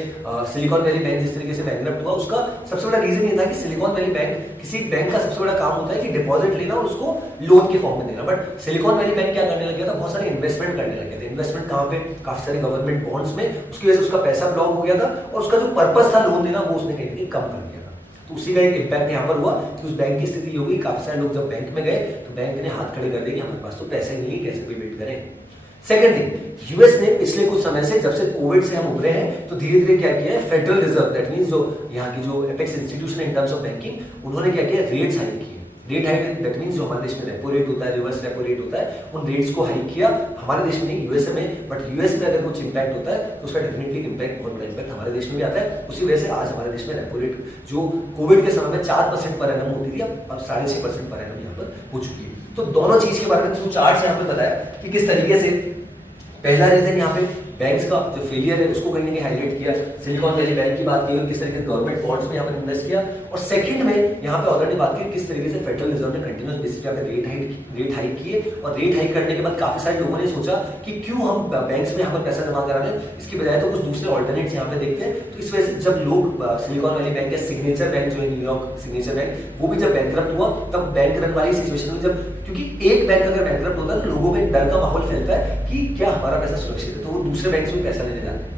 सिलिकॉन वैली बैंक जिस तरीके से बैंकरप्ट हुआ, उसका सबसे बड़ा रीजन ये था कि सिलिकॉन वैली बैंक, किसी बैंक का सबसे बड़ा काम होता है कि डिपॉजिट लेना और उसको लोन के फॉर्म में देना. बट सिलिकॉन वैली बैंक क्या करने लग गया था, बहुत सारे इन्वेस्टमेंट करने लग गए थे. इन्वेस्टमेंट कहाँ पे, काफी सारे गवर्नमेंट बॉन्ड्स में. उसकी वजह से उसका पैसा ब्लॉक हो गया था और उसका जो पर्पस था लोन देना वो उसने कहीं कम कर दिया था. तो उसी का एक इम्पैक्ट यहाँ पर हुआ कि उस बैंक की स्थिति होगी, काफी सारे लोग जब बैंक में गए तो बैंक ने हाथ खड़े कर दिए कि हमारे पास तो पैसे नहीं है, कैसे पेमेंट करें. सेकंड थिंग, यूएस ने पिछले कुछ समय से, जब से कोविड से हम उभरे हैं, तो धीरे धीरे क्या किया है, फेडरल रिजर्व, दैट मींस जो यहाँ की जो एपेक्स इंस्टीट्यूशन है इन टर्म्स ऑफ बैंकिंग, उन्होंने क्या किया, रेट्स हाइक किए. रेट हाइक दैट मींस जो हमारे देश में रेपो रेट होता है, रिवर्स रेपो रेट होता है, उन रेट्स को हाइक किया. हमारे देश में नहीं, यूएसए में. बट यूएस में अगर कुछ इंपैक्ट होता है तो उसका डेफिनेटली इम्पैक्ट, बहुत बड़ा इम्पैक्ट हमारे देश में भी आता है. उसी वजह से आज हमारे देश में रेपो रेट जो कोविड के समय में 4% पर एनम होती थी, अब 6.5% पर एनम यहाँ पर हो चुकी है. तो दोनों चीज के बारे में थ्रू चार्ट यहाँ पे बताया कि किस तरीके से. पहला रीजन यहाँ पे बैंक्स का जो फेलियर है उसको कहीं ना कहीं हाईलाइट किया, सिलिकॉन वैली बैंक की बात की और किस तरीके से गवर्नमेंट बॉन्ड्स में यहाँ पर इन्वेस्ट किया, और सेकंड में यहाँ पे ऑलरेडी बात की किस तरीके से फेडरल रिजर्व ने कंटिन्यूस बेसिस पे रेट हाइक किए, और रेट हाइक करने के बाद काफी सारे लोगों ने सोचा कि क्यों हम बैंक्स में यहाँ पर पैसा जमा करा रहे हैं, इसकी बजाय तो कुछ दूसरे ऑल्टरनेट्स यहाँ पे देखते हैं। तो इस वजह से जब लोग सिलिकॉन वैली बैंक या सिग्नेचर बैंक जो है न्यूयॉर्क सिग्नेचर बैंक वो भी जब बैंकरप्ट हुआ, तब बैंक रन वाली सिचुएशन में जब, क्योंकि एक बैंक अगर बैंकरप्ट होता है तो लोगों में डर का माहौल फैलता है कि क्या हमारा पैसा सुरक्षित है, तो वो दूसरे बैंक से भी पैसा लेने जाते हैं।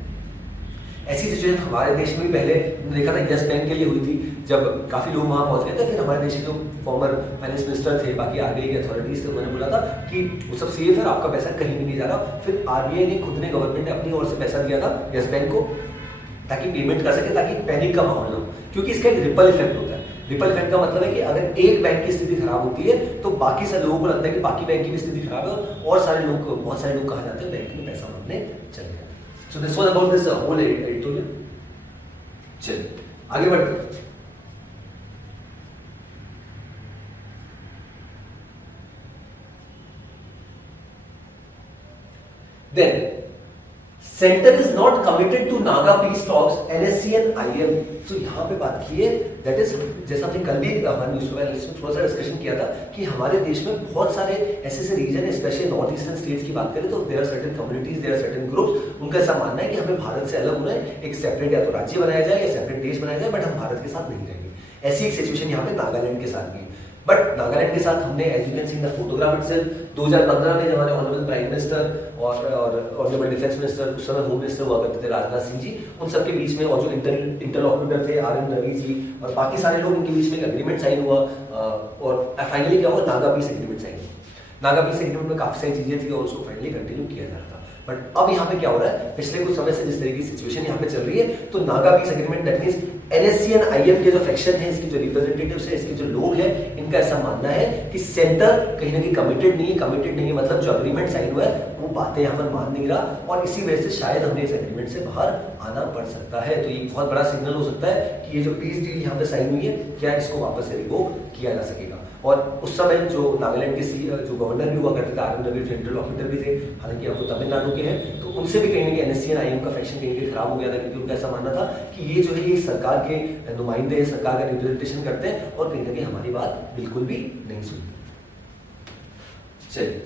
ऐसी सिचुएशन हमारे देश में भी पहले देखा था, यस बैंक के लिए हुई थी, जब काफी लोग वहां पहुंच गए थे। फिर हमारे देश के जो फॉर्मर फाइनेंस मिनिस्टर थे, बाकी आरबीआई के अथॉरिटीज थे, उन्होंने बोला था कि वो सब सेफ है, आपका पैसा कहीं भी नहीं जा रहा। फिर आरबीआई ने खुद ने गवर्नमेंट ने अपनी ओर से पैसा दिया था यस बैंक को, ताकि पेमेंट कर सके, ताकि पैनिक का माहौल ना हो, क्योंकि इसका एक रिपल इफेक्ट होता है। रिपल इफेक्ट का मतलब है कि अगर एक बैंक की स्थिति खराब होती है तो बाकी सारे लोगों को लगता है कि बाकी बैंक की भी स्थिति खराब है, और सारे लोग, बहुत सारे लोग कहा जाते हैं बैंक में पैसा अपने चले गए। So this was about this whole editorial. चलिए आगे बढ़ते हैं। Then centre is not committed to Naga peace talks NSC and IM. So यहाँ पे बात की है, दैट इज जैसा हमने कल भी हमारे न्यूज़पेपर में थोड़ा सा डिस्कशन किया था कि हमारे देश में बहुत सारे ऐसे रीजन है, स्पेशली नॉर्थ ईस्टर्न स्टेट्स की बात करें तो there are certain communities, there are certain groups, उनका ऐसा मानना है कि हमें भारत से अलग होना है, एक सेपरेट या तो राज्य बनाया जाए या सेपरेट देश बनाया जाए, बट हम भारत के साथ नहीं रहेंगे। ऐसी एक सिचुएशन यहाँ पे नागालैंड के साथ भी, बट नागालैंड के साथ हमने as you can see in the photograph itself 2015 में हमारे ऑनरेबल प्राइम मिनिस्टर और ऑनरेबल डिफेंस मिनिस्टर, उस समय होम मिनिस्टर हुआ करते थे राजनाथ सिंह जी, उन सबके बीच में, और जो इंटरलॉक्यूटर थे आर.एन. रवि जी और बाकी सारे लोग, उनके बीच में एक एग्रीमेंट साइन हुआ, और फाइनली क्या हुआ, नागा पीस एग्रीमेंट साइन हुआ। नागा पीस एग्रीमेंट में काफी सारी चीजें थी और उसको फाइनली कंटिन्यू किया जा रहा था। बट अब यहाँ पे क्या हो रहा है, पिछले कुछ समय से जिस तरीके की सिचुएशन यहाँ पे चल रही है, तो Naga peace agreement that means NSC and IM के जो फैक्शन है, इसके जो रिप्रेजेंटेटिव्स है, इसके जो लोग हैं, इनका ऐसा मानना है कि सेंटर कहीं ना कहीं कमिटेड नहीं है, मतलब जो एग्रीमेंट साइन हुआ है वो बातें यहाँ पर मान नहीं रहा, और इसी वजह से शायद हमें इस एग्रीमेंट से बाहर आना पड़ सकता है। तो ये बहुत बड़ा सिग्नल हो सकता है कि ये जो पीस डील यहाँ पे साइन हुई है, क्या इसको वापस से रिवोक किया जा सकेगा। और उस समय जो नागालैंड के जो गवर्नर भी हुआ करते थे आर.एन. रवि, जो इंटरलॉक्यूटर भी थे, हालांकि अब वो तमिलनाडु के हैं, तो उनसे भी कहीं ना कहीं एनएससी एंड आईएम का फैक्शन कहीं ना कहीं खराब हो गया था, क्योंकि उनका ऐसा मानना था कि ये जो है ये सरकार के नुमाइंदे, सरकार का रिप्रेजेंटेशन करते हैं और कहीं ना कहीं हमारी बात बिल्कुल भी नहीं सुनते। चलिए,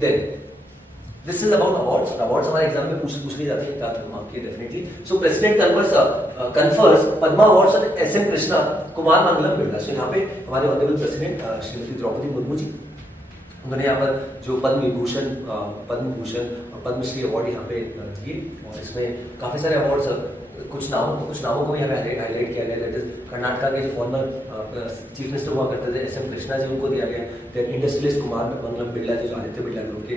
then this is about awards. Awards हमारे एग्जाम में पूछने जाते हैं, मार्क किए definitely. So president confers Padma awards on S N. Krishna, Kumar Mangalam Birla. So यहाँ पे हमारे ऑनरेबल प्रेसिडेंट श्रीमती द्रौपदी मुर्मू जी, उन्होंने यहाँ पर जो पद्म विभूषण, पद्म भूषण और पद्मश्री अवार्ड यहाँ पे दिए, और इसमें काफी सारे अवार्ड्स, कुछ नामों को यहाँ पे हाईलाइट किया गया। दैट इज कर्नाटका के जो फॉर्मर चीफ मिनिस्टर हुआ करते थे एस.एम. कृष्णा जी, उनको दिया गया। देन इंडस्ट्रियलिस्ट कुमार मंगलम बिरला जी, जो आदित्य बिरला ग्रुप के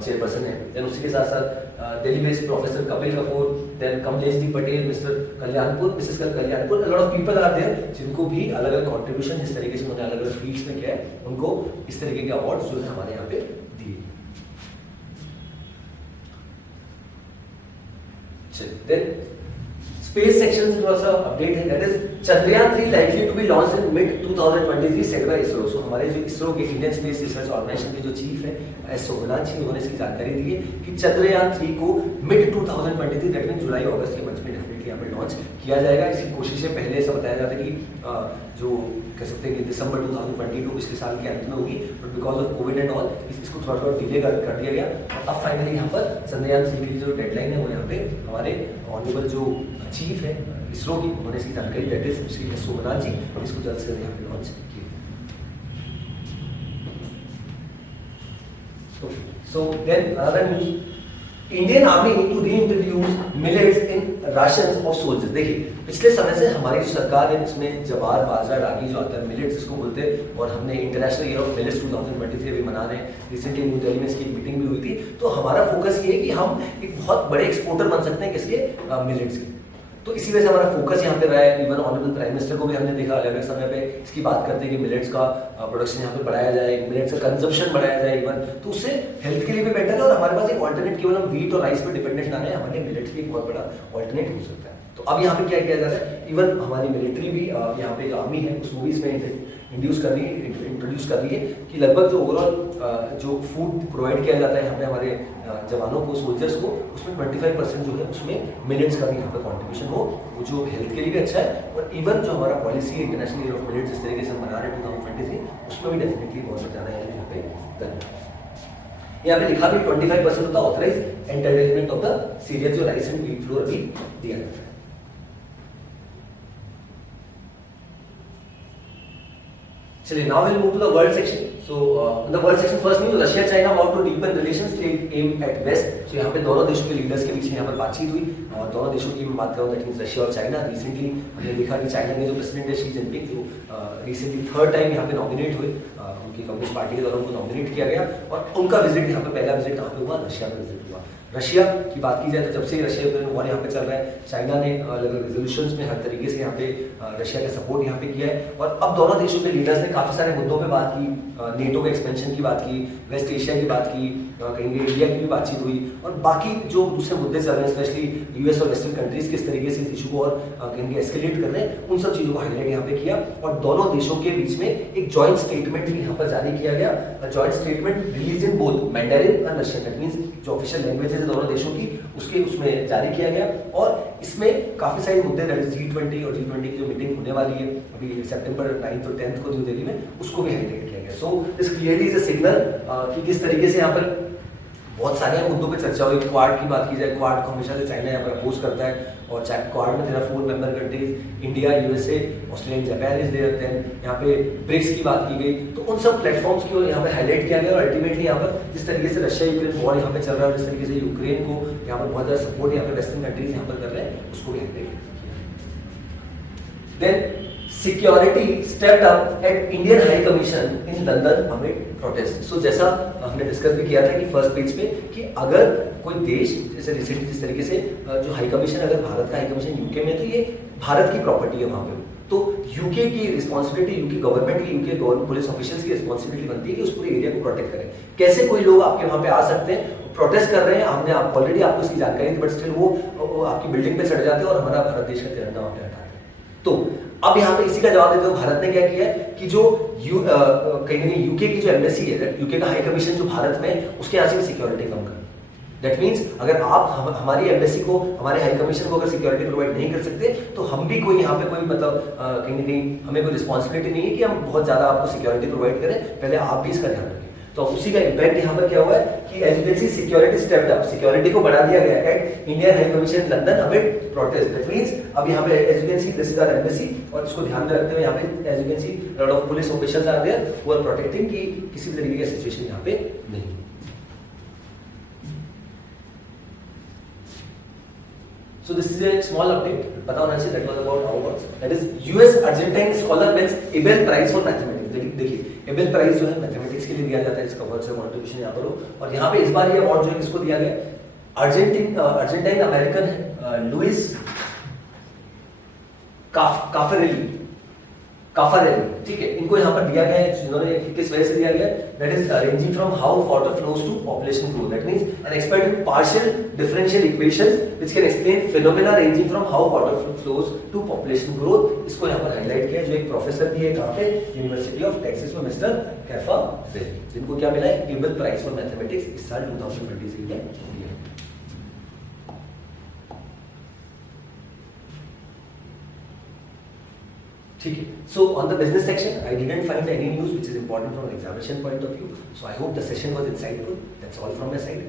चेयरपर्सन है। देन उसके साथ साथ Delhi based professor Kapil Kapoor, then Kamlesh D Patel, Mr Kalyanpur, Mrs Kalyanpur, lot of people are there जिनको भी अलग अलग कॉन्ट्रीब्यूशन जिस तरीके से उन्होंने अलग अलग फील्ड्स में किया है, उनको इस तरीके के अवार्ड जो है हमारे यहाँ पे दिए। चलिए, स्पेस सेक्शन से थोड़ा सा अपडेट है, that is Chandrayaan 3 likely to be launched in mid 2023 set by ISRO. So हमारे जो इसरो के इंडियन स्पेस रिसर्च ऑर्गेनाइजेशन के जो चीफ है एस सोमनाथ जी, उन्होंने इसकी जानकारी दी है कि चंद्रयान 3 को मिड 2023 दैट मीन जुलाई अगस्त के मंथ में डेफिनेटली यहाँ पे लॉन्च किया जाएगा। इसकी कोशिशें पहले ऐसा बताया जाता है कि जो कह सकते हैं कि दिसंबर 2022 पिछले साल के अंत में होगी, but because of Covid and all इसको थोड़ा डिले कर दिया गया। अब फाइनली यहाँ पर चंद्रयान 3 की जो डेडलाइन है वो यहाँ पे हमारे ऑनरेबल जो चीफ है इसरो की, उन्होंने इसकी जानकारी that is Shri S Somanath ji, और इसको जल्द से जल्द यहाँ पे लॉन्च किया। So then another news, Indian Army to reintroduce millets in rations of soldiers. देखिए, पिछले समय से हमारी जो सरकार है इसमें जवार, बाजरा, रागी जो आता है, मिलेट्स इसको बोलते हैं, और हमने इंटरनेशनल ईयर ऑफ मिलेट्स 2023 भी मना रहे हैं। रिसेंटली न्यू दिल्ली में इसकी एक मीटिंग भी हुई थी। तो हमारा फोकस ये है कि हम एक बहुत बड़े एक्सपोर्टर बन सकते हैं किसके, मिलेट्स के। तो इसी वजह से हमारा फोकस यहाँ पे रहा है। इवन ऑनरेबल प्राइम मिनिस्टर को भी हमने देखा अलग अलग समय पे इसकी बात करते हैं कि मिलेट्स का प्रोडक्शन यहाँ पे बढ़ाया जाए, मिलेट्स का कंजम्पशन बढ़ाया जाए इवन, तो उससे हेल्थ के लिए भी बेटर है, और हमारे पास एक ऑल्टरनेट, केवल हम व्हीट और राइस पे डिपेंडेंट ना रहे, हमारे मिलेट्स भी एक बहुत बड़ा ऑल्टरनेट हो सकता है। तो अब यहाँ पे क्या किया जा रहा है, इवन हमारी मिलिट्री भी यहाँ पे जो आर्मी है उसको भी इसमें इंट्रोड्यूस कर रही है कि लगभग जो ओवरऑल जो फूड प्रोवाइड किया जाता है यहाँ पे हमारे जवानों को, सोल्जर्स को, उसमें 25% जो है उसमें मिलेट्स का भी यहाँ पर कॉन्ट्रीब्यूशन हो, वो जो हेल्थ के लिए भी अच्छा है। और इवन जो हमारा पॉलिसी है इंटरनेशनल ईयर ऑफ मिलेट्स जिस तरीके से हम बना रहे हैं 2023, उसमें भी डेफिनेटली बहुत ज़्यादा है यहाँ पे करना। यहाँ पे लिखा भी 25% होता है authorise entertainment of the cereal जो राइस एंड व्हीट फ्लोर अभी दिया जाता है। चलिए, now we'll move to the world section. So in the world section, first news, Russia China about to deepen relations, take aim at west. So यहाँ पे दोनों देशों के लीडर्स के बीच में यहाँ पर बातचीत हुई और दोनों देशों की मैं बात करूँ दैट मींस रशिया और चाइना। रिसेंटली हमने देखा कि चाइना के जो प्रेसिडेंट है शी जिनपिंग जो रिसेंटली 3rd टाइम यहाँ पे नॉमिनेट हुए, उनकी कम्युनिस्ट पार्टी के द्वारा उनको नॉमिनेट किया गया और उनका विजिट यहाँ पे पहला विजिट कहाँ पे हुआ, रशिया में विजिट हुआ। रशिया की बात की जाए तो जब से रशिया यूक्रेन वॉर यहाँ पे चल रहा है, चाइना ने अलग अलग रेजोल्यूशंस में हर तरीके से यहाँ पे रशिया का सपोर्ट यहाँ पे किया है और अब दोनों देशों के लीडर्स ने काफी सारे मुद्दों पे बात की, नेटो के एक्सपेंशन की बात की, वेस्ट एशिया की बात की, कहेंगे इंडिया की भी बातचीत हुई और बाकी जो दूसरे मुद्दे चल रहे हैं स्पेशली यूएस और वेस्टर्न कंट्रीज किस तरीके से इस इशू को और कहेंगे एस्केलेट कर रहे हैं, उन सब चीजों को हाईलाइट यहाँ पे किया और दोनों देशों के बीच में एक जॉइंट स्टेटमेंट भी यहाँ पर जारी किया गया। Joint statement release in both Mandarin और रशियन, दैट मींस जो ऑफिशियल लैंग्वेज है दोनों देशों की उसमें जारी किया गया और इसमें काफी सारे मुद्दे G20 और G20 की जो मीटिंग होने वाली है अभी सितंबर 9 और 10 को न्यू दिल्ली में, उसको भी हाईलाइट किया गया। So this clearly is a signal कि किस तरीके से यहाँ पर बहुत सारे मुद्दों पे चर्चा हुई। क्वाड की बात की जाए, क्वाड को हमेशा से चाइना यहाँ पर अपोज करता है और क्वाड में 4 member countries India, USA, Australia, Japan is there. Then यहाँ पे ब्रिक्स की बात की गई, तो उन सब प्लेटफॉर्म्स की यहाँ पे हाईलाइट किया गया और अल्टीमेटली यहाँ पर जिस तरीके से रशिया यूक्रेन वॉर यहाँ पे चल रहा है और जिस तरीके से यूक्रेन को यहाँ पर बहुत ज़्यादा सपोर्ट यहाँ पे वेस्टर्न कंट्रीज यहाँ पर कर रहे हैं, उसको भी हाईलाइट किया। Then security stepped up at Indian high Commission in London amid protest. So जैसा हमने डिस्कस भी किया था कि फर्स्ट पेज पे कि अगर कोई देश जैसे रिसेंटली जिस तरीके से जो हाई कमीशन, अगर भारत का हाई कमीशन यूके में, तो ये भारत की प्रॉपर्टी है वहां पे, तो यूके की रिस्पॉन्सिबिलिटी, यूके गवर्नमेंट की, यूके गवर्नमेंट पुलिस ऑफिशियल्स की रिस्पॉन्सिबिलिटी बनती है कि उस पूरे एरिया को प्रोटेक्ट करें। कैसे कोई लोग आपके वहां पे आ सकते हैं, प्रोटेस्ट कर रहे हैं, हमने ऑलरेडी आपको इसकी जानकारी दी, बट स्टिल वो आपकी बिल्डिंग पे चढ़ जाते हैं और हमारा भारत देश का तिरंगा वहां पे हटाते हैं। तो अब यहाँ पे इसी का जवाब देते हुए भारत ने क्या किया है कि जो कहीं ना कहीं यूके की जो एम्बेसी है, यूके का हाई कमीशन जो भारत में, उसके यहाँ से भी सिक्योरिटी कम कर। दैट मीन्स अगर आप हमारी एम्बेसी को, हमारे हाई कमीशन को अगर सिक्योरिटी प्रोवाइड नहीं कर सकते, तो हम भी कोई यहाँ पे कोई मतलब कहीं ना कहीं हमें कोई रिस्पॉन्सिबिलिटी नहीं है कि हम बहुत ज्यादा आपको सिक्योरिटी प्रोवाइड करें, पहले आप भी इसका ध्यान रखें। तो उसी का इम्पैक्ट यहाँ पर क्या हुआ है कि as you can see security stepped up, security को बढ़ा दिया गया at Indian high commission London amid protest. That means अब यहाँ पे as you can see this is our embassy और इसको ध्यान में रखते हुए यहाँ पे as you can see lot of police officials are there who are protecting कि किसी भी तरीके का सिचुएशन यहाँ पे नहीं। So this is a small update. पता होना चाहिए that was about our works. That is US Argentine scholar wins Abel Prize for mathematics. देखिए एबेल प्राइज जो है मैथमेटिक्स के लिए दिया जाता है, इसका बहुत सा कॉन्ट्रीब्यूशन यहाँ पर हो और यहाँ पे इस बार ये अवार्ड जो है किसको दिया गया, अर्जेंटाइन अमेरिकन है लुइस काफारेली, ठीक है, इनको यहाँ पर दिया गया है, जिन्होंने किस वजह से दिया गया, that is ranging from how water flows to population growth. That means an expert in partial differential equations which can explain phenomena ranging from how water flows to population growth. इसको यहाँ पर हाईलाइट किया, जो एक प्रोफेसर भी है कहाँ पे, यूनिवर्सिटी ऑफ टेक्सास में, मिस्टर कैफारेली, जिनको क्या मिला है, एबेल प्राइज फॉर मैथमेटिक्स इस साल 2023 में। ठीक है, so on the business section, I didn't find any news which is important from an examination point of view. So I hope the session was insightful. That's all from my side.